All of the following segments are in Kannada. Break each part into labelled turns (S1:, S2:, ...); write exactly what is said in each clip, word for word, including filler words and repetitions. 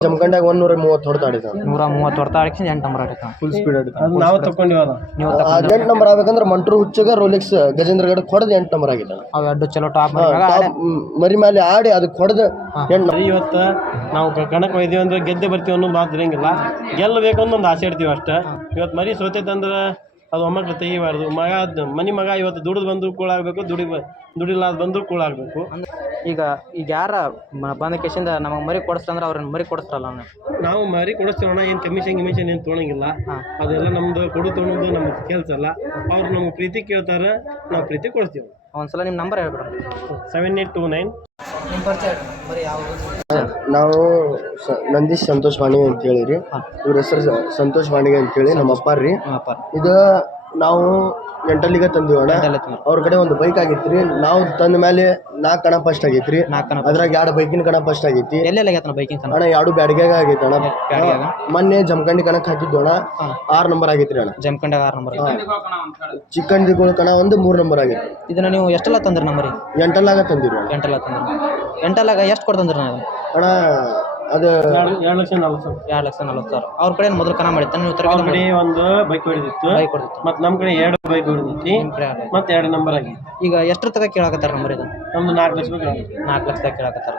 S1: ಜಮಖಂಡ್ಯಾಗ ಒಂದೂರ ಮೂವತ್ತು ಹೊಡೆತ ಆಡಿದ
S2: ನೂರ ಮೂವತ್ತು ಹೊಡೆತ ಆಡಿಸಿ ಎಂಟು ನಂಬರ್ ಆಡಿದ
S1: ಫುಲ್ ಸ್ಪೀಡ್ ಆಡಿದ
S3: ನಾವು ತಗೊಂಡಿವಲ್ಲ
S2: ನೀವು
S1: ಎಂಟು ನಂಬರ್ ಆಗ್ಬೇಕಂದ್ರೆ ಮಂಟ್ರು ಹುಚ್ಚಗ ರೋಲೆಕ್ಸ್ ಗಜೇಂದ್ರ ಗಡ ಹೊಡೆದು ಎಂಟು ನಂಬರ್ ಆಗಿದ್ದ
S2: ಅವು ಎರಡು ಚಲೋ ಟಾಪ್
S1: ಮರಿ ಮೇಲೆ ಆಡಿ ಅದಕ್ಕೆ ಹೊಡೆದು ಎಂಟು
S3: ಇವತ್ತು ನಾವು ಕಣಕ್ಕೆ ಒಯ್ದೀವಿ ಅಂದ್ರೆ ಗೆದ್ದೆ ಬರ್ತೀವಿ ಅನ್ನೋದು ಮಾತು ಇರಂಗಿಲ್ಲ ಗೆಲ್ಲಬೇಕು ಅನ್ನೋ ಒಂದು ಆಸೆ ಇಡ್ತೀವಿ ಅಷ್ಟೇ. ಇವತ್ತು ಮರಿ ಸೋತೈತಂದ್ರೆ ಅದು ಒಮ್ಮಕ್ಳು ತೆಗಿಬಾರ್ದು. ಮಗ ಮನಿ ಮಗ ಇವತ್ತು ದುಡಿದು ಬಂದರೂ ಕೂಳಾಗಬೇಕು, ದುಡಿ ದುಡಿಲ್ಲ ಬಂದರೂ ಕೂಳಾಗಬೇಕು.
S2: ಈಗ ಈಗ ಯಾರ ಬಂದ ಕೇಸಿಂದ ನಮಗೆ ಮರಿ ಕೊಡಿಸ್ತಂದ್ರೆ ಅವ್ರನ್ನ ಮರಿ ಕೊಡಿಸ್ತಾರಲ್ಲ ಅವನ್ನ
S3: ನಾವು ಮರಿ ಕೊಡಿಸ್ತೀವಣ್ಣ. ಏನು ಕಮಿಷನ್ ಗಿಮಿಷನ್ ಏನು ತೊಗೊಳಂಗಿಲ್ಲ. ಅದೆಲ್ಲ ನಮ್ದು ಕೊಡು ತೊಗೊಳೋದು ನಮ್ಗೆ ಕೆಲಸ ಅಲ್ಲ. ಅವ್ರು ನಮ್ಗೆ ಪ್ರೀತಿ ಕೇಳ್ತಾರೆ, ನಾವು ಪ್ರೀತಿ ಕೊಡಿಸ್ತೀವಿ.
S2: ಒಂದ್ಸಲ ನಿಮ್ಮ ನಂಬರ್ ಹೇಳ್ಬಿಡ್ರಿ.
S3: ಸೆವೆನ್ ಏಟ್ ಟೂ ನೈನ್
S2: ನಿಮ್ಮ ಪರಿಚಯ ಮರಿ ಯಾವ
S1: ನಾವು ನಂದೀಶ್ ಸಂತೋಷ್ ವಾಣಿಗೆ ಅಂತ ಹೇಳಿರಿ. ಇವ್ರ ಹೆಸರು ಸಂತೋಷ್ ವಾಣಿಗೆ ಅಂತೇಳಿ ನಮ್ಮ ಅಪ್ಪಾರ್ರಿ. ಇದು ನಾವು ಎಂಟಲ್ಲಿಗೆ ತಂದಿವಣ್ಣ. ಅವ್ರ ಕಡೆ ಒಂದು ಬೈಕ್ ಆಗಿತ್ರಿ. ನಾವು ತಂದ ಮೇಲೆ ನಾಲ್ಕು ಕಣ ಫಸ್ಟ್ ಆಗೈತ್ರಿ. ಅದ್ರಾಗ ಎರಡು ಬೈಕಿನ ಕಣ ಫಸ್ಟ್ ಆಗೈತಿ.
S2: ಎಲ್ಲೆಲ್ಲ ಬೈಕಿಂಗ್
S1: ಅಣ್ಣ ಎರಡು ಬ್ಯಾಡಿಗ್ಯಾಗ ಆಗೈತಿ ಅಣ್ಣ. ಮೊನ್ನೆ ಜಮಖಂಡಿ ಕಣಕ್ ಹಾಕಿದ್ವು ಅಣ್ಣ, ಆರು ನಂಬರ್ ಆಗೈತ್ರಿ ಅಣ್ಣ.
S2: ಜಮಖಂಡ್ಯಾಗ ಆರು ನಂಬರ್.
S1: ಚಿಕ್ಕಂಡಿಗಳ ಕಣ ಒಂದು ಮೂರು ನಂಬರ್ ಆಗೈತಿ.
S2: ಇದನ್ನ ನೀವು ಎಷ್ಟೆಲ್ಲ ತಂದ್ರಿ ನಂಬರಿ?
S1: ಎಂಟಲ್ಲಾಗ ತಂದಿರಿ.
S2: ಎಂಟೆಲ್ಲ ತಂದ್ರಿ. ಎಂಟಲ್ಲಾಗ ಎಷ್ಟು ಕೊಡ್ತಂದ್ರಿ ನಾವು
S1: ಅಣ್ಣ? ಅದು
S3: ಎರಡು ಲಕ್ಷ ನಲ್ವತ್ತು ಸಾವಿರ.
S2: ಎರಡು ಲಕ್ಷ ನಲ್ವತ್ತು ಸಾವಿರ. ಅವ್ರ ಕಡೆ ಮೊದಲು ಕಣ ಮಾಡಿತ್ತು ನೀವು? ತರ
S3: ಕಡೆ ಒಂದು ಬೈಕ್ ಹೊಡೆದಿತ್ತು,
S2: ಬೈಕ್ ಹೊಡೆದಿತ್ತು.
S3: ಮತ್ತು ನಮ್ಮ ಕಡೆ ಎರಡು ಬೈಕ್ ಹೊಡೆದಿತ್ತು, ಮತ್ತೆ ಎರಡು ನಂಬರ್ ಆಗಿ.
S2: ಈಗ ಎಷ್ಟರ ತಗ ಕೇಳಾಕತ್ತಾರ ನಂಬರ್? ಇದು
S3: ನಮ್ದು ನಾಲ್ಕು ಲಕ್ಷ ಬೇಕು.
S2: ನಾಲ್ಕು ಲಕ್ಷದಾಗ ಕೇಳಾಕತ್ತಾರ.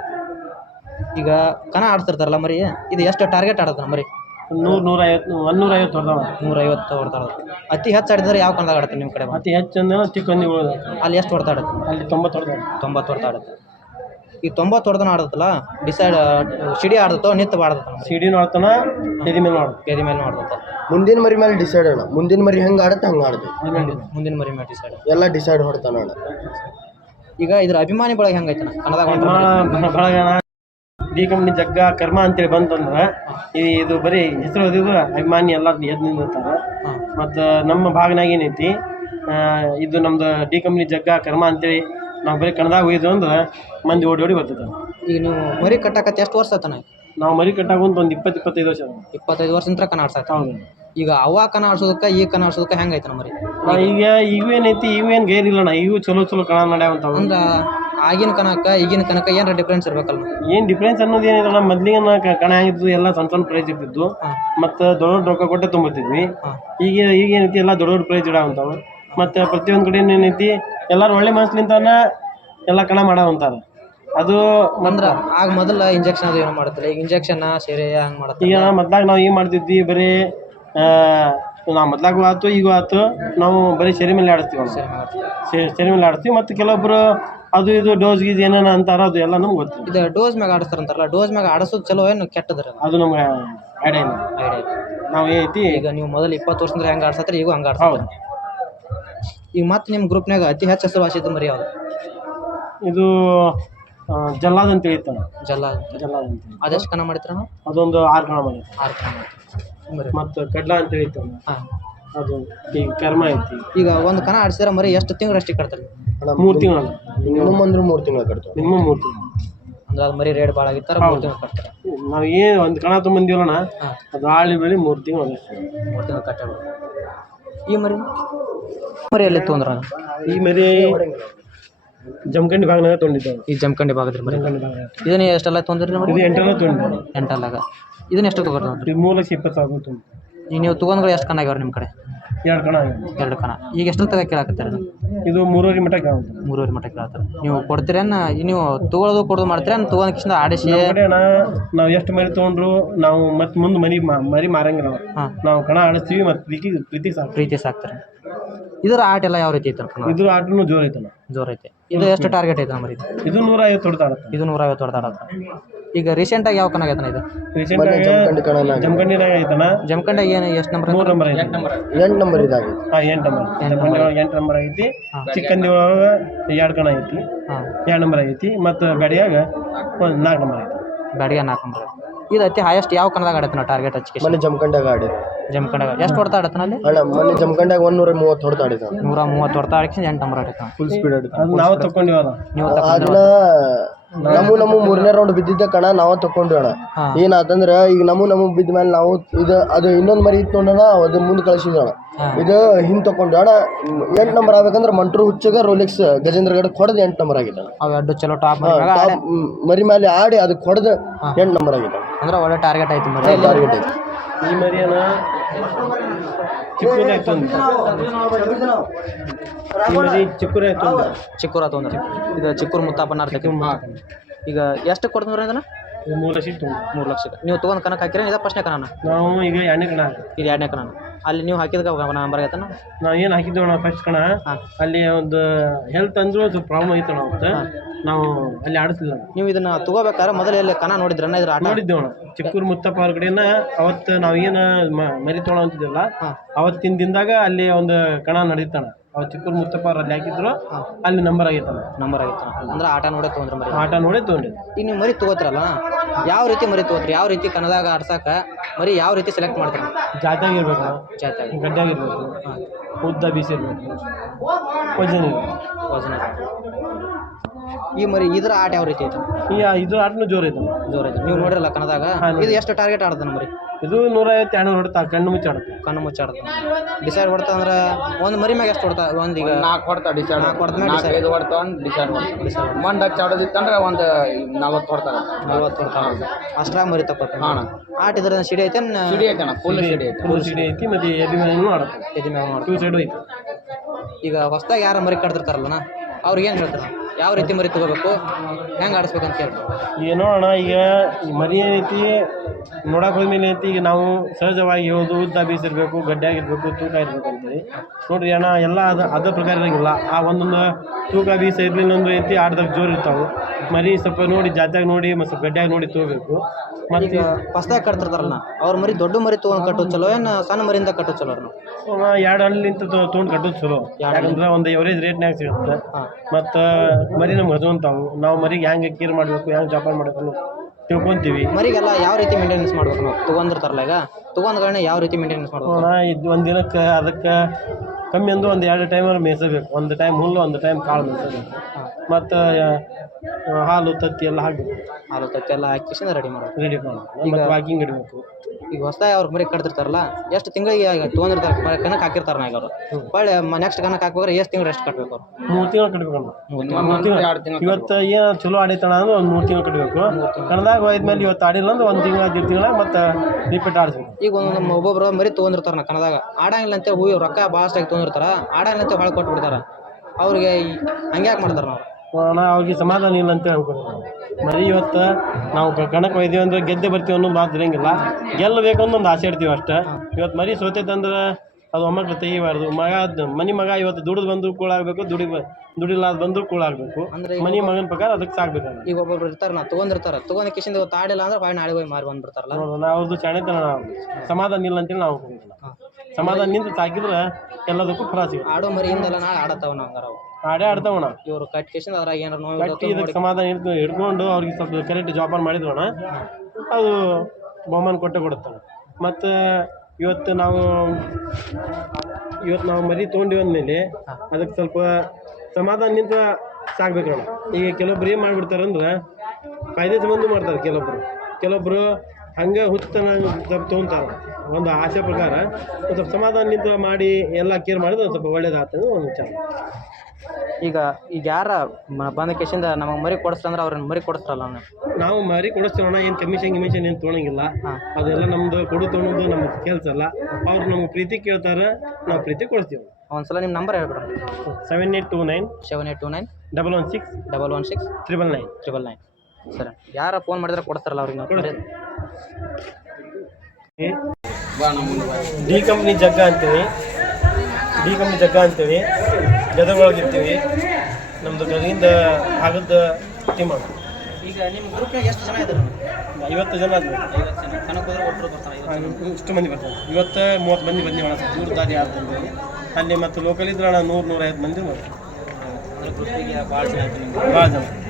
S2: ಈಗ ಕಣ ಆಡ್ತಿರ್ತಾರಲ್ಲ ಮರಿ, ಇದು ಎಷ್ಟು ಟಾರ್ಗೆಟ್ ಆಡೋದು ಮರಿ?
S3: ನೂರು ನೂರೈವತ್ತು ಒಂದೂರ ಐವತ್ತು ಹೊಡೆದವ.
S2: ನೂರೈವತ್ತು ಹೊಡ್ತಾಡ. ಅತಿ ಹೆಚ್ಚು ಆಡಿದ್ರೆ ಯಾವ ಕಣದಾಗ ಆಡುತ್ತೆ ನಿಮ್ಮ ಕಡೆ?
S3: ಅತಿ ಹೆಚ್ಚು ಅಂದ್ರೆ ಚಿಕ್ಕಂದಿಗಳು.
S2: ಅಲ್ಲಿ ಎಷ್ಟು ಹೊಡ್ತಾಡುತ್ತೆ?
S3: ಅಲ್ಲಿ ತೊಂಬತ್ತು ಹೊಡೆದ.
S2: ತೊಂಬತ್ತು ಹೊಡ್ತಾಡುತ್ತೆ. ಈ ತೊಂಬತ್ತು ಹೊಡೆದನ ಆಡತ್ತಲ್ಲ, ಡಿಸೈಡ್ ಸಿಡಿ ಆಡ್ದತ್ತೋ ನಿತ್ತು ಆಡ್ದತ್ತ?
S3: ಸಿಡಿ ನೋಡ್ತಾನ, ಎದಿ ಮೇಲೆ ನೋಡ
S2: ಎದಿ ಮೇಲೆ ನೋಡ್ದತ್ತ.
S1: ಮುಂದಿನ ಮರಿ ಮೇಲೆ ಡಿಸೈಡ್ ಅಣ್ಣ. ಮುಂದಿನ ಮರಿ ಹೆಂಗೆ ಆಡುತ್ತೆ ಹಂಗೆ ಆಡುತ್ತೆ.
S2: ಮುಂದಿನ ಮರಿ ಮೇಲೆ ಡಿಸೈಡ್
S1: ಎಲ್ಲ ಡಿಸೈಡ್ ಹೊಡ್ತಾನ ಅಣ್ಣ.
S2: ಈಗ ಇದ್ರ ಅಭಿಮಾನಿ ಬಳಗ ಹೆಂಗೈತನ ಕನ್ನಡ
S3: ಬಳಗಣ? ಡಿ ಕಂಪ್ನಿ ಜಗ್ಗ ಕರ್ಮ ಅಂತೇಳಿ ಬಂತಂದ್ರೆ ಇದು ಬರೀ ಹೆಸರು ಓದಿದ್ರು ಅಭಿಮಾನಿ ಎಲ್ಲ ಎದ್ದು ನಿಂದಿರ್ತಾರೆ. ಮತ್ತು ನಮ್ಮ ಭಾಗನಾಗ ಏನೈತಿ, ಇದು ನಮ್ದು ಡಿ ಕಂಪ್ನಿ ಜಗ್ಗ ಕರ್ಮ ಅಂತೇಳಿ ನಾವು ಬರೀ ಕನ್ನಡದಾಗ ಹೋಗಿದ್ವು ಅಂದ್ರೆ ಮಂದಿ ಓಡಿ ಓಡಿ ಬರ್ತದೆ.
S2: ಈಗ ನೀವು ಮರಿ ಕಟ್ಟಾಕತ್ತೆ ಎಷ್ಟು ವರ್ಷ ಆತನ?
S3: ನಾವು ಮರಿ ಕಟ್ಟಾಕೊಂತ ಒಂದು ಇಪ್ಪತ್ತು ಇಪ್ಪತ್ತೈದು ವರ್ಷ.
S2: ಇಪ್ಪತ್ತೈದು ವರ್ಷದಿಂದ ಕಣ ಆಡ್ಸಾಕ? ಹೌದು. ಈಗ ಅವ ಕಣ ಆಡ್ಸೋದಕ್ಕೆ ಈ ಕಣ ಆಡ್ಸೋದಕ್ಕೆ ಹೆಂಗೈತನ ಮರಿ?
S3: ಈಗ ಇವೇನೈತಿ, ಇವೇನು ಗೈರಿಲ್ಲಣ್ಣ. ಇವು ಚಲೋ ಚಲೋ ಕಣ ಮಾಡ್ಯಾವಂತಾವ.
S2: ಅಂದ್ರೆ ಆಗಿನ ಕಣಕ್ಕ ಈಗಿನ ಕಣಕ್ಕ ಏನಾರ ಡಿಫ್ರೆನ್ಸ್ ಇರ್ಬೇಕಲ್ಲ?
S3: ಏನು ಡಿಫ್ರೆನ್ಸ್ ಅನ್ನೋದು ಏನಿಲ್ಲ. ಮೊದ್ಲಿಗೆ ಕಣ ಆಗಿದ್ದು ಎಲ್ಲ ಸಣ್ಣ ಸಣ್ಣ ಪ್ರೈಸ್ ಇರ್ತಿದ್ದು, ಮತ್ತು ದೊಡ್ಡ ದೊಡ್ಡ ರೊಕ್ಕ ಕೊಟ್ಟೆ ತುಂಬತ್ತಿದ್ವಿ. ಈಗ ಈಗ ಏನೈತಿ ಎಲ್ಲ ದೊಡ್ಡ ದೊಡ್ಡ ಪ್ರೈಸ್ ಇಡಾವಂತಾವ. ಮತ್ತು ಪ್ರತಿಯೊಂದು ಕಡೆ ಏನೈತಿ ಎಲ್ಲರೂ ಒಳ್ಳೆ ಮನಸ್ಲಿಂತಾನ ಎಲ್ಲ ಕಣ ಮಾಡಾವಂತಾರ. ಅದು
S2: ಅಂದ್ರೆ ಆಗ ಮೊದಲ ಇಂಜೆಕ್ಷನ್ ಅದು ಏನೋ ಮಾಡುತ್ತಿಲ್ಲ. ಈಗ ಇಂಜೆಕ್ಷನ್ ಸೇರೆ ಹಂಗೆ ಮಾಡುತ್ತೆ.
S3: ಈಗ ಮೊದ್ಲಾಗ ನಾವು ಏನು ಮಾಡ್ತಿದ್ವಿ, ಬರೀ ನಾವು ಮೊದ್ಲಾಗೂ ಆಯ್ತು ಈಗೂ ಆಯ್ತು ನಾವು ಬರೀ ಸೆರೆ ಮೇಲೆ ಆಡಿಸ್ತೀವಿ. ಸೆರೆ ಮೇಲೆ ಆಡಿಸ್ತೀವಿ. ಮತ್ತು ಕೆಲವೊಬ್ರು ಅದು ಇದು ಡೋಸ್ ಗೀಸ್ ಏನೇನು ಅಂತಾರ, ಅದು ಎಲ್ಲ ನಮ್ಗೆ ಗೊತ್ತಿಲ್ಲ.
S2: ಇದು ಡೋಸ್ ಮ್ಯಾಗ ಆಡಿಸ್ತಾರಂತಾರಲ್ಲ, ಡೋಸ್ ಮ್ಯಾಗ ಆಡಿಸೋದು ಚಲೋ ಏನು ಕೆಟ್ಟದ್ರ? ಅದು
S3: ನಮ್ಗೆ ಐಡಿಯಾ ಇಲ್ಲ.
S2: ಐಡಿಯಾ ಇಲ್ಲ.
S3: ನಾವು ಏನೈತಿ,
S2: ಈಗ ನೀವು ಮೊದಲು ಇಪ್ಪತ್ತು ವರ್ಷದಿಂದ ಹೆಂಗೆ ಆಡ್ಸತ್ತಾರೆ ಈಗೂ ಹಂಗೆ ಆಡ್ಸೋದು. ಈಗ ಮತ್ತೆ ನಿಮ್ಮ ಗ್ರೂಪ್ನಾಗ ಅತಿ ಹೆಚ್ಚು ಹೆಸರು ವಾಸಿದ್ದು ಮರಿ ಯಾವುದು?
S3: ಇದು ಜಲ್ಲಾದ್ ಅಂತ ಹೇಳ್ತಾನೆ.
S2: ಜಲ್ಲಾದ್
S3: ಜಲ್ಲಾದ್ ಅಂತ.
S2: ಅದೆಷ್ಟು ಕಣ ಮಾಡಿತ್ರ?
S3: ಅದೊಂದು ಆರು ಕಣ ಮಾಡಿ.
S2: ಆರು ಕಣ ಮಾಡಿ.
S3: ಮತ್ತು ಕಡ್ಲಾ ಅಂತ ಹೇಳ್ತಾನೆ.
S2: ಹಾಂ,
S3: ಅದು ಈಗ ಕರ್ಮ ಐತಿ.
S2: ಈಗ ಒಂದು ಕಣ ಆಡಿಸಿದ್ರೆ ಮರಿ ಎಷ್ಟು ತಿಂಗಳು ಅಷ್ಟಿಗೆ ಕಟ್ತಾರೆ?
S3: ಮೂರು ತಿಂಗಳು.
S1: ಮಿನಿಮಮ್ ಅಂದ್ರೆ ಮೂರು ತಿಂಗಳು ಕಟ್ತಾರೆ.
S3: ಮಿನಿಮಮ್ ಮೂರು ತಿಂಗಳು.
S2: ಅಂದ್ರೆ ಅದು ಮರಿ ರೇಟ್ ಭಾಳ ಆಗಿತ್ತಾರೆ, ಮೂರು ತಿಂಗಳು ಕಟ್ತಾರೆ.
S3: ನಾವು ಏನು ಒಂದು ಕಣ ತೊಗೊಂಬಂದಿವಲ್ಲಣ್ಣ, ಅದು ಆಳಿ ಬೆಳಿ ಮೂರು ತಿಂಗಳು
S2: ಮೂರು ತಿಂಗಳು ಕಟ್ಟಬೇಕು. ಈ ಮರಿ ಮರಿ ಎಲ್ಲಿ ತೊಗೊಂಡ್ರ?
S3: ಈ ಮರಿ ಜಮಖಂಡಿ ಭಾಗನಾಗ ತೊಗೊಂಡಿದ್ದೇವೆ.
S2: ಈ ಜಮಖಂಡಿ ಭಾಗದ್ರಿ ಮರಿ. ಇದನ್ನ ಎಷ್ಟೆಲ್ಲ ತೊಗೊಂಡ್ರಿ?
S3: ಇದು ಎಂಟೆಲ್ಲ ತೊಗೊಂಡಿದ್ದೇವೆ.
S2: ಎಂಟಲ್ಲಾಗ ಇದನ್ನ ಎಷ್ಟು ತೊಗೊಂಡ್ರಿ?
S3: ಮೂರು ಲಕ್ಷ ಇಪ್ಪತ್ತು ಸಾವಿರ ತೊಗೊಂಡು.
S2: ಈಗ ನೀವು ತೊಗೊಂಡ್ರೆ ಎಷ್ಟು ಕಣ ಆಗ್ಯಾವ್ರಿ ನಿಮ್ಮ ಕಡೆ?
S3: ಎರಡು ಕಣ.
S2: ಎರಡು ಕಣ. ಈಗ ಎಷ್ಟು ತಗ ಕೇಳಾಕತ್ತಾರೆ?
S3: ಇದು ಮೂರುವರೆ ಮಟ್ಟಕ್ಕೆ ಆಗುತ್ತೆ.
S2: ಮೂರುವರೆ ಮಟ್ಟಕ್ಕೆ ಕೇಳ್ತಾರೆ. ನೀವು ಕೊಡ್ತೀರೇನು? ನೀವು ತೊಗೊಳೋದು ಕೊಡೋದು ಮಾಡ್ತೀರಾ? ತೊಗೊಂಡ್ ಕಿಶಿಂದ ಆಡಿಸಿ
S3: ನಾವು ಎಷ್ಟು ಮರಿ ತೊಗೊಂಡ್ರು ನಾವು ಮತ್ತೆ ಮುಂದೆ ಮರಿ ಮರಿ ಮಾರಂಗಿಲ್ಲ. ನಾವು ಕಣ ಆಡಿಸ್ತೀವಿ ಮತ್ತು ಪ್ರೀತಿ ಪ್ರೀತಿ ಸಾಕು
S2: ಪ್ರೀತಿ ಸಾಕ್ತಾರೆ. ಇದರ ಆಟ ಎಲ್ಲ ಯಾವ ರೀತಿ ಐತೆ?
S3: ಇದ್ರ ಆಟನೂ ಜೋರ್ ಐತಲ್ಲ.
S2: ಜೋರ್ ಐತೆ. ಇದು ಎಷ್ಟು ಟಾರ್ಗೆಟ್ ಐತೆ ಮರಿ?
S3: ಇದು ನೂರ ಐವತ್ತು ಹೊಡೆದಾಡುತ್ತೆ.
S2: ಇದು ನೂರ ಐವತ್ತು ಹೊಡೆದಾಡುತ್ತೆ. ಈಗ ರೀಸೆಂಟಾಗಿ ಯಾವ ಕಣ ಆಗೈತನ? ಇದು
S3: ರೀಸೆಂಟಾಗಿ ಜಮಖಂಡಿನಾಗ ಐತನ.
S2: ಜಮಖಂಡಿಯಾಗ ಏನು ಎಷ್ಟು ನಂಬರ್?
S3: ಮೂರು ನಂಬರ್ ಐತೆ.
S1: ಎಂಟು ನಂಬರ್ ಇದಾಗಿ.
S3: ಹಾಂ, ಎಂಟು ನಂಬರ್. ಜಮಖಂಡಿ ಒಳಗೆ ಎಂಟು ನಂಬರ್ ಐತಿ. ಚಿಕ್ಕಂದಿ ಒಳಗೆ ಎರಡು ಕಣ ಐತಿ. ಎರಡು ನಂಬರ್ ಐತಿ. ಮತ್ತು ಬ್ಯಾಡಿಯಾಗ ಒಂದು ನಾಲ್ಕು ನಂಬರ್ ಐತಿ.
S2: ಬ್ಯಾಡಿಗೆ ನಾಲ್ಕು ನಂಬರ್. ಇದು ಅತಿ ಹೈಯೆಸ್ಟ್ ಯಾವ ಕಣದಾಗ ಆಡತ್ತೆ ನಾವು ಟಾರ್ಗೆಟ್ ಹಚ್ಚಿಕೆ?
S1: ಮೊನ್ನೆ ಜಮಖಂಡ್ಯಾಗ ಆಡಿ.
S2: ಜಮಖಂಡ್ಯಾಗ ಎಷ್ಟು ಹೊಡ್ತಾ ಆಡತ್ತನ ಅಲ್ಲಿ?
S1: ಅಣ್ಣ ಮೊನ್ನೆ ಜಮಖಂಡ್ಯಾಗ ಒಂದೂರ ಮೂವತ್ತು ಹೊಡೆತ ಆಡಿದ.
S2: ನೂರ ಮೂವತ್ತು ಹೊಡ್ತಾ ಆಡಿಸಿ ಎಂಟು ನಂಬರ್ ಆಡಿದ.
S1: ಫುಲ್ ಸ್ಪೀಡ್ ಆಡಿದ.
S3: ಅದು ನಾವು ತಗೊಂಡಿವಲ್ಲ.
S2: ನೀವು
S1: ಅದನ್ನ ನಮೂ ನಮೂ ಮೂರನೇ ರೌಂಡ್ ಬಿದ್ದಿದ್ದ ಕಣ ನಾವ ತಕೊಂಡ್ವಿ ಅಣ್ಣ. ಏನಾತಂದ್ರ ಈಗ ನಮೂ ನಮೂ ಬಿದ್ದ ಮೇಲೆ ನಾವು ಇದು ಅದು ಇನ್ನೊಂದು ಮರಿ ಇತ್ತು ನೋಡೋಣ, ಅದು ಮುಂದೆ ಕಳಿಸಿದ್ವಿ ಅಣ್ಣ. ಇದು ಹಿಂಗೆ ತಕೊಂಡ್ವಿ ಅಣ್ಣ. ಎಂಟು ನಂಬರ್ ಆಗ್ಬೇಕಂದ್ರೆ ಮಂಟ್ರು ಹುಚ್ಚಗ ರೋಲೆಕ್ಸ್ ಗಜೇಂದ್ರ ಗಡ ಹೊಡೆದು ಎಂಟು ನಂಬರ್ ಆಗಿದ್ದ.
S2: ಅವು ಎರಡು ಚಲೋ ಟಾಪ್
S1: ಮರಿ ಮೇಲೆ ಆಡಿ ಅದಕ್ಕೆ ಹೊಡೆದು ಎಂಟು ನಂಬರ್ ಆಗಿದ್ದ.
S2: ಅಂದ್ರೆ ಒಳ್ಳೆ ಟಾರ್ಗೆಟ್ ಆಯ್ತು ಮರಿ
S1: ಟಾರ್ಗೆಟ್ ಐತಿ.
S3: ಈ ಮರಿಯನ್ನ ಚಿಕ್ಕೂರ ತೊಂದ್ರೆ ಈ ಮರಿ ಚಿಕ್ಕೂರ ತೊಂದ್ರೆ
S2: ಚಿಕ್ಕೂರ ತೊಂದ್ರೆ ಇದು ಚಿಕ್ಕೂರು ಮುತ್ತಪ್ಪನ ಈಗ ಎಷ್ಟು ಕೊಡ್ತೀವಿ ಅದನ್ನ
S3: ಇದು ಮೂರು ಲಕ್ಷ ಇತ್ತು
S2: ಮೂರು ಲಕ್ಷಕ್ಕೆ ನೀವು ತೊಗೊಂಡು ಕನಕ ಹಾಕಿರ ಇದ ಫಸ್ಟ್ನೇ ಕಣ
S3: ನಾವು ಈಗ ಎರಡನೇ ಕಣ
S2: ಇದು ಎರಡನೇ ಕಣ ಅಲ್ಲಿ ನೀವು ಹಾಕಿದ ನಂಬರ್ ಆಗತ್ತನ
S3: ನಾವು ಏನು ಹಾಕಿದ್ದೇವೆ ನಾವು ಫಸ್ಟ್ ಕಣ ಅಲ್ಲಿ ಒಂದು ಹೆಲ್ತ್ ಅಂದ್ರೂ ಸ್ವಲ್ಪ ಪ್ರಾಬ್ಲಮ್ ಐತೆ ಅವತ್ತು ನಾವು ಅಲ್ಲಿ ಆಡಿಸ್ಲಿಲ್ಲ.
S2: ನೀವು ಇದನ್ನ ತಗೋಬೇಕಾದ್ರೆ ಮೊದಲು ಎಲ್ಲಿ ಕಣ ನೋಡಿದ್ರನ್ನ ಇದ್ರ ಆಟ
S3: ನೋಡಿದ್ದೇವೆ ನಾವು ಚಿಕ್ಕೂರು ಮುತ್ತಪ್ಪ ಅವ್ರ ಕಡೆನ ಅವತ್ತು ನಾವೇನು ಮರಿ ತೊಗೊಳ ಅಂತಿದ್ದಿಲ್ಲ ಅವತ್ತಿನ ದಿನದಾಗ ಅಲ್ಲಿ ಒಂದು ಕಣ ನಡೀತಾನ ಅವ್ರು ಚಿಕ್ಕೂರು ಮುತ್ತಪ್ಪ ಅವ್ರು ಅಲ್ಲಿ ಹಾಕಿದ್ರು ಅಲ್ಲಿ ನಂಬರ್ ಆಗೈತಲ್ಲ
S2: ನಂಬರ್ ಆಗೈತನ ಅಂದ್ರೆ ಆಟ ನೋಡೇ ತೊಗೊಂಡ್ರೆ ಮರಿ
S3: ಆಟ ನೋಡೇ ತೊಗೊಂಡಿದ್ದು.
S2: ಈಗ ನೀವು ಮರಿ ತಗೋತಿರಲ್ಲ ಯಾವ ರೀತಿ ಮರಿ ತಗೋತ್ರಿ ಯಾವ ರೀತಿ ಕನ್ನದಾಗ ಆಡ್ಸಾಕ ಮರಿ ಯಾವ ರೀತಿ ಸೆಲೆಕ್ಟ್ ಮಾಡ್ತೀರಿ?
S3: ಜಾತ್ಯಾಗ ಇರ್ಬೇಕು
S2: ಜಾತ್ಯಾಗ
S3: ಗಡ್ಡ್ಯಾಗ ಇರ್ಬೇಕು ಉದ್ದ ಬೀಸಿ ಇರ್ಬೇಕು ವಜನ್
S2: ವಜನ ಈ ಮರಿ ಇದ್ರ ಆಟ ಯಾವ ರೀತಿ ಐತಿ?
S3: ಈ ಇದು ಆಟನೂ ಜೋರ್ ಐತೆ
S2: ಜೋರ್ ಐತಿ ನೀವು ನೋಡಿರಲ್ಲ ಕನ್ನದಾಗ ಇದು ಎಷ್ಟು ಟಾರ್ಗೆಟ್ ಆಡ್ತಾನ ಮರಿ?
S3: ಇದು ನೂರ ಐವತ್ತು ಎರಡು ಹೊಡ್ತಾ ಕಣ್ಣು ಮುಚ್ಚಿ ಆಡುತ್ತೆ
S2: ಕಣ್ಣು ಮುಚ್ಚಾಡ್ತಾನ ಡಿಸೈಡ್ ಹೊಡ್ತಾ ಅಂದ್ರೆ ಒಂದು ಮರಿ ಮ್ಯಾಗ ಎಷ್ಟು ಹೊಡ್ತಾ ಒಂದು ಈಗ
S4: ನಾಲ್ಕು ಹೊಡ್ತಾ ಡಿಸೈಡ್
S2: ನಾಲ್ಕು ಹೊಡ್ದ ಮ್ಯಾಗ
S4: ಐದು ಹೊಡ್ತಾ ಒಂದು ಡಿಸೈಡ್ ಹೊಡ್ತಾ ಮಂಡ್ ಹಚ್ಚಿ ಆಡೋದಿತ್ತಂದ್ರೆ ಒಂದು ನಲ್ವತ್ತು ಹೊಡ್ತಾರೆ
S2: ನಲ್ವತ್ತು ಹೊಡ್ತಾನ ಅಷ್ಟ್ರಾಗ ಮರಿ ತಕ್ಕೋತಾನ.
S4: ಹಾಂ
S2: ಆಟ ಇದ್ರ ಸಿಡಿ ಐತೆ
S4: ಸಿಡಿ ಐತೆ ಅಣ್ಣ ಫುಲ್ ಸಿಡಿ ಐತೆ
S3: ಫುಲ್ ಸಿಡಿ ಐತಿ ಮತ್ತು ಎದಿ ಮ್ಯಾಗೂ ಆಡುತ್ತೆ
S2: ಎದಿ ಮ್ಯಾಗ
S3: ಟೂ
S2: ಮಾಡ್ತೀವಿ.
S3: ಸೈಡು ಐತಿ.
S2: ಈಗ ಹೊಸ್ದಾಗಿ ಯಾರು ಮರಿ ಕಡ್ದಿರ್ತಾರಲ್ಲಣ್ಣ ಅವ್ರಿಗೆ ಏನು ಹೇಳ್ತಾರೆ ಯಾವ ರೀತಿ ಮರಿ ತಗೋಬೇಕು ಹೆಂಗೆ ಆಡಿಸ್ಬೇಕಂತ ಹೇಳ್ತಾರೆ?
S3: ಈಗ ನೋಡೋಣ ಈಗ ಈ ಮರಿ ಏನೈತಿ ನೋಡಕ್ಕೆ ಹೋದ್ಮೇಲೆ ಐತಿ ಈಗ ನಾವು ಸಹಜವಾಗಿ ಹೇಳೋದು ಉದ್ದ ಬೀಸಿರ್ಬೇಕು ಗಡ್ಡೆಯಾಗಿರ್ಬೇಕು ತೂಕ ಇರಬೇಕು ಅಂತೇಳಿ ನೋಡ್ರಿ ಅಣ್ಣ ಎಲ್ಲ ಅದು ಅದೇ ಪ್ರಕಾರ ಇರೋಂಗಿಲ್ಲ. ಆ ಒಂದೊಂದು ತೂಕ ಬೀಸ ಇರ್ಲಿಲ್ಲ ಅಂದ್ರೆ ಐತಿ ಆಡ್ದಾಗ ಜೋರು ಇರ್ತಾವೆ ಮರಿ ಸ್ವಲ್ಪ ನೋಡಿ ಜಾತ್ಯಾಗ ನೋಡಿ ಮತ್ತು ಸ್ವಲ್ಪ ಗಡ್ಡೆಯಾಗ ನೋಡಿ ತಗೋಬೇಕು. ಮತ್ತು
S2: ಈಗ ಹೊಸ್ದಾಗಿ ಕಟ್ತಿರ್ತಾರಲ್ಲ ಅವ್ರ ಮರಿ ದೊಡ್ಡ ಮರಿ ತೊಗೊಂಡು ಕಟ್ಟೋದು ಚಲೋ ಏನು ಸಣ್ಣ ಮರಿಯಿಂದ ಕಟ್ಟೋದು ಚಲೋ ಅವ್ರನ್ನ?
S3: ಎರಡು ಹಳ್ಳಿಂತ ತೊಗೊಂಡು ಕಟ್ಟೋದು ಚಲೋ ಯಾಕಂದ್ರೆ ಒಂದು ಎವರೇಜ್ ರೇಟ್ನಾಗ ಸಿಗುತ್ತೆ ಮತ್ತು ಮರಿ ನಮ್ಗೆ ಹಚ್ಕೊಂತಾವು ನಾವು ಮರಿಗೆ ಹೆಂಗೆ ಕೇರ್ ಮಾಡಬೇಕು ಹೆಂಗೆ ಜೋಪಾನ ಮಾಡಬೇಕು ತಿಳ್ಕೊಂತೀವಿ.
S2: ಮರಿಗೆಲ್ಲ ಯಾವ ರೀತಿ ಮೇಂಟೆನೆನ್ಸ್ ಮಾಡ್ಬೇಕು ನಾವು ತೊಗೊಂಡಿರ್ತಾರಲ್ಲ ಈಗ ತೊಗೊಂಡ್ಗಳನ್ನ ಯಾವ ರೀತಿ ಮೇಂಟೆನೆನ್ಸ್ ಮಾಡ್ಬೇಕು?
S3: ಇದು ಒಂದು ದಿನಕ್ಕೆ ಅದಕ್ಕೆ ಕಮ್ಮಿ ಅಂದ್ರೆ ಒಂದು ಎರಡು ಟೈಮಲ್ಲಿ ಮೇಯಿಸಬೇಕು. ಒಂದು ಟೈಮ್ ಹುಲ್ಲು ಒಂದು ಟೈಮ್ ಕಾಳು ಮೇಯಿಸಬೇಕು ಮತ್ತು ಹಾಲು ತತ್ತಿ ಎಲ್ಲ ಹಾಕಬೇಕು.
S2: ಹಾಲು ತತ್ತಿ ಎಲ್ಲ ಹಾಕಿ ರೆಡಿ ಮಾಡೋದು
S3: ರೆಡಿ ಮಾಡಬೇಕು ಮತ್ತು ವಾಕಿಂಗ್ ಇಡಬೇಕು.
S2: ಈಗ ಹೊಸದಾಗಿ ಅವ್ರ ಮರಿ ಕಟ್ತಿರ್ತಾರಲ್ಲ ಎಷ್ಟು ತಿಂಗಳಿಗೆ ತೊಗೊಂಡಿರ್ತಾರೆ ಕಣಕ್ಕೆ ಹಾಕಿರ್ತಾರೆ ನಾಗ ಅವರು ಒಳ್ಳೆ ನೆಕ್ಸ್ಟ್ ಕಣಕ್ಕೆ ಹಾಕ್ಬೇಕಾದ್ರೆ ಎಷ್ಟು ತಿಂಗಳು ಎಷ್ಟು ಕಟ್ಟಬೇಕು ಅವ್ರು?
S3: ಮೂರು ತಿಂಗಳು ಕಟ್ಬೇಕಣ್ಣ. ಮೂರು ತಿಂಗಳು ಇವತ್ತು ಏನು ಚಲೋ ಆಡಿತಣ ಅಂದ್ರೆ ಒಂದು ಮೂರು ತಿಂಗಳು ಕಟ್ಟಬೇಕು. ಕಣದಾಗ ಹೋದ್ಮೇಲೆ ಇವತ್ತು ಆಡಿಲ್ಲ ಅಂದ್ರೆ ಒಂದು ತಿಂಗಳ ಎರಡು ತಿಂಗಳಾಗ ಮತ್ತು ರಿಪೀಟ್ ಆಡಿಸ್ಬೇಕು. ಈಗ
S2: ಒಂದು ನಮ್ಮ ಒಬ್ಬೊಬ್ಬರು ಮರಿ ತೊಗೊಂಡಿರ್ತಾರೆ ನಾ ಕಣದಾಗ ಆಡಂಗಿಲ್ಲ ಅಂತೇಳಿ ಹೂವು ರೊಕ್ಕ ಭಾಳಷ್ಟಾಗಿ ತೊಗೊಂಡಿರ್ತಾರೆ ಆಡಂಗಿಲ್ಲ ಅಂತ ಭಾಳ ಕೊಟ್ಬಿಡ್ತಾರೆ ಅವ್ರಿಗೆ ಹಂಗೆ ಯಾಕೆ ಮಾಡ್ತಾರೆ ನಾವು?
S3: ಅಣ್ಣ ಅವ್ರಿಗೆ ಸಮಾಧಾನ ಇಲ್ಲ ಅಂತೇಳಿ ಅನ್ಕೊಂಡು ಮರಿ ಇವತ್ತು ನಾವು ಕಣಕ್ಕೆ ಒಯ್ದೀವಿ ಅಂದ್ರೆ ಗೆದ್ದೆ ಬರ್ತೀವಿ ಅನ್ನೋ ಮಾತು ಇರಂಗಿಲ್ಲ. ಗೆಲ್ಲಬೇಕು ಅನ್ನೋ ಒಂದು ಆಸೆ ಇಡ್ತೀವಿ ಅಷ್ಟೇ. ಇವತ್ತು ಮರಿ ಸೋತೈತೆ ಅಂದ್ರೆ ಅದು ಒಮ್ಮಕ್ಳು ತೆಗಿಬಾರ್ದು. ಮಗ ಮನಿ ಮಗ ಇವತ್ತು ದುಡಿದು ಬಂದರೂ ಕೂಳಾಗಬೇಕು ದುಡಿ ದುಡಿಲ್ಲ ಅದು ಬಂದರೂ ಕೂಳಾಗಬೇಕು.
S2: ಅಂದ್ರೆ
S3: ಮನಿ ಮಗನ ಪ್ರಕಾರ ಅದಕ್ಕೆ ಸಾಕ್ಬೇಕು.
S2: ಈಗ ಒಬ್ಬೊಬ್ರು ಇರ್ತಾರೆ ನಾ ತೊಗೊಂಡಿರ್ತಾರೆ ತೊಗೊಂಡ ಕಿಶಿಂದ ಇವತ್ತು ಆಡಿಲ್ಲ ಅಂದ್ರೆ ಭಾಳ ನಾಳೆ ಹೋಗಿ ಮಾರಿ ಬಂದ್ಬಿಡ್ತಾರಲ್ಲ
S3: ನೋಡೋಣ ಅವ್ರದ್ದು ಶಾಣೆತನ ಸಮಾಧಾನ ಇಲ್ಲ ಅಂತೇಳಿ ನಾವು ಸಮಾಧಾನ ನಿಂತು ಸಾಕಿದ್ರೆ ಎಲ್ಲದಕ್ಕೂ ಫಲ ಸಿಗುತ್ತೆ.
S2: ಆಡೋ ಮರಿಯಿಂದಲ್ಲ ನಾಳೆ ಆಡತ್ತಾವ ನಾವು ಹಂಗಾರ
S3: ಆಡೇ ಆಡ್ತಾವಣ
S2: ಇವರು ಕಟ್ ಕಿಶಿಂದ ಅದ್ರಾಗ ಏನಾರು
S3: ಕಟ್ಟಿ ಇದಕ್ಕೆ ಸಮಾಧಾನ ಹಿಡ್ಕೊಂಡು ಹಿಡ್ಕೊಂಡು ಅವ್ರಿಗೆ ಸ್ವಲ್ಪ ಕರೆಕ್ಟ್ ಜೋಪಾನ ಮಾಡಿದ್ರೋಣ ಅದು ಬಹುಮಾನ ಕೊಟ್ಟೆ ಕೊಡುತ್ತಾನೆ. ಮತ್ತು ಇವತ್ತು ನಾವು ಇವತ್ತು ನಾವು ಮರಿ ತೊಗೊಂಡಿವಿ ಅಂದಮೇಲೆ ಅದಕ್ಕೆ ಸ್ವಲ್ಪ ಸಮಾಧಾನ ನಿಂತು ಸಾಕ್ಬೇಕಣ್ಣ. ಈಗ ಕೆಲವೊಬ್ರು ಏನು ಮಾಡಿಬಿಡ್ತಾರೆ ಅಂದ್ರೆ ಕಾಯ್ದೆ ಸಂಬಂಧ ಮಾಡ್ತಾರೆ ಕೆಲವೊಬ್ರು ಕೆಲವೊಬ್ರು ಹಂಗೆ ಹುಚ್ಚನ ಸ್ವಲ್ಪ ತೊಗೊತಾರೆ ಒಂದು ಆಸೆ ಪ್ರಕಾರ. ಒಂದು ಸ್ವಲ್ಪ ಸಮಾಧಾನ ನಿಂತು ಮಾಡಿ ಎಲ್ಲ ಕೇರ್ ಮಾಡಿದ್ರೆ ಒಂದು ಸ್ವಲ್ಪ ಒಳ್ಳೇದಾಗ್ತದೆ ಒಂದು ವಿಚಾರ.
S2: ಈಗ ಈಗ ಯಾರ ಬಂದ ಕೇಸಿಂದ ನಮಗೆ ಮರಿ ಕೊಡಿಸ್ತಂದ್ರೆ ಅವ್ರನ್ನ ಮರಿ ಕೊಡಿಸ್ತಾರಲ್ಲ
S3: ನಾವು ಮರಿ ಕೊಡಿಸ್ತೀವಣ್ಣ. ಏನು ಕಮಿಷನ್ ಗಿಮಿಷನ್ ಏನು ತೊಗೊಳಂಗಿಲ್ಲ. ಅದೆಲ್ಲ ನಮ್ಮದು ಕೊಡು ತೊಗೊಳೋದು ನಮ್ಮ ಕೆಲಸ ಅಲ್ಲ. ಅವ್ರು ನಮ್ಗೆ ಪ್ರೀತಿ ಕೇಳ್ತಾರೆ ನಾವು ಪ್ರೀತಿ ಕೊಡಿಸ್ತೀವಿ.
S2: ಒಂದ್ಸಲ ನಿಮ್ಮ ನಂಬರ್ ಹೇಳ್ಬಿಡ್ರಿ.
S3: Seven eight two nine
S2: seven eight two nine
S3: double one six
S2: double one six
S3: triple nine
S2: triple nine ಸರಿ ಯಾರ ಫೋನ್ ಮಾಡಿದ್ರೆ ಕೊಡಿಸ್ತಾರಲ್ಲ ಅವ್ರಿಗೆ ನಾವು
S3: ಡಿ ಕಂಪ್ನಿ ಜಗ್ಗ ಅಂತೀವಿ ಡಿ ಕಂಪ್ನಿ ಜಗ್ಗ ಅಂತೀವಿ ಗದಗೊಳಗಿರ್ತೀವಿ. ನಮ್ಮದು ಗದಗಿಂದ ಆಗದ ಟೀಮ್ ಅದು.
S2: ಈಗ ನಿಮ್ಮ ಗ್ರೂಪ್ನಾಗ ಎಷ್ಟು ಜನ ಇದ್ದಾರೆ?
S3: ಐವತ್ತು ಜನ ಆದ್ಮೇಲೆ
S2: ಐವತ್ತು ಜನ ಕನಕ ಹೋದ್ರೆ ಒಟ್ಟರು ಬರ್ತಾರೆ
S3: ಇಷ್ಟು ಮಂದಿ ಬರ್ತಾರೆ. ಇವತ್ತು ಮೂವತ್ತು ಮಂದಿ ಬಂದೀವಿ ಅಣ್ಣ. ದೂರ ದಾರಿ ಆದ ಬಂದೀವಿ ಅಲ್ಲಿ ಮತ್ತು ಲೋಕಲ್ ಇದ್ರೆ ಅಣ್ಣ ನೂರು ನೂರೈವತ್ತು ಮಂದಿ ಬರ್ತಾರೆ.
S2: ಅಂದ್ರೆ ಗ್ರೂಪಿಗೆ ಭಾಳ ಜನ
S3: ಭಾಳ ಜನ